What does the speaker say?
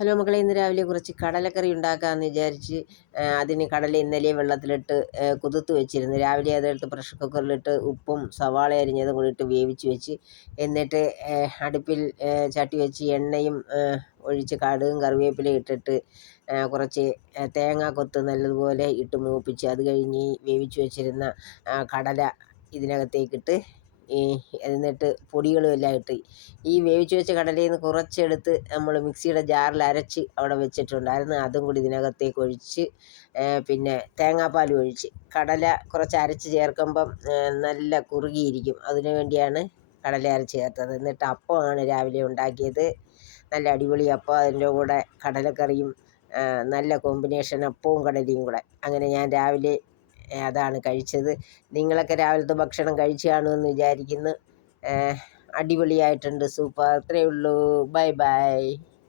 Hello മക്കളെ, ഇന്ന് രാവിലെ കുറച്ച് കടലക്കറി ഉണ്ടാക്കാമെന്ന് വിചാരിച്ച് അതിന് കടല ഇന്നലെ വെള്ളത്തിലിട്ട് കുതിർത്ത് വെച്ചിരുന്നു. രാവിലെ അതെടുത്ത് പ്രഷർ കുക്കറിലിട്ട് ഉപ്പും സവാള അരിഞ്ഞതും കൂടി ഇട്ട് വേവിച്ച് വെച്ച്, എന്നിട്ട് അടുപ്പിൽ ചട്ടി വെച്ച് എണ്ണയും ഒഴിച്ച് കടുകും കറിവേപ്പിലയും ഇട്ടിട്ട് കുറച്ച് തേങ്ങാക്കൊത്ത് നല്ലതുപോലെ ഇട്ട് മൂപ്പിച്ച്, അത് കഴിഞ്ഞ് ഈ വേവിച്ച് വെച്ചിരുന്ന കടല ഇതിനകത്തേക്കിട്ട് എന്നിട്ട് പൊടികളും എല്ലാം ഇട്ട് ഈ വേവിച്ച് വെച്ച കടലയിൽ നിന്ന് കുറച്ചെടുത്ത് നമ്മൾ മിക്സിയുടെ ജാറിൽ അരച്ച് അവിടെ വെച്ചിട്ടുണ്ടായിരുന്നു. അതും കൂടി ഇതിനകത്തേക്ക് ഒഴിച്ച് പിന്നെ തേങ്ങാപ്പാൽ ഒഴിച്ച്, കടല കുറച്ച് അരച്ച് ചേർക്കുമ്പം നല്ല കുറുകിയിരിക്കും. അതിനു വേണ്ടിയാണ് കടല അരച്ച് ചേർത്തത്. എന്നിട്ട് അപ്പമാണ് രാവിലെ ഉണ്ടാക്കിയത്. നല്ല അടിപൊളി അപ്പം, അതിൻ്റെ കൂടെ കടലക്കറിയും നല്ല കോമ്പിനേഷൻ, അപ്പവും കടലയും കൂടെ. അങ്ങനെ ഞാൻ രാവിലെ അതാണ് കഴിച്ചത്. നിങ്ങളൊക്കെ രാവിലത്തെ ഭക്ഷണം കഴിച്ചു കാണുമെന്ന് വിചാരിക്കുന്നു. അടിപൊളിയായിട്ടുണ്ട്, സൂപ്പർ. അത്രയേ ഉള്ളൂ. Bye bye.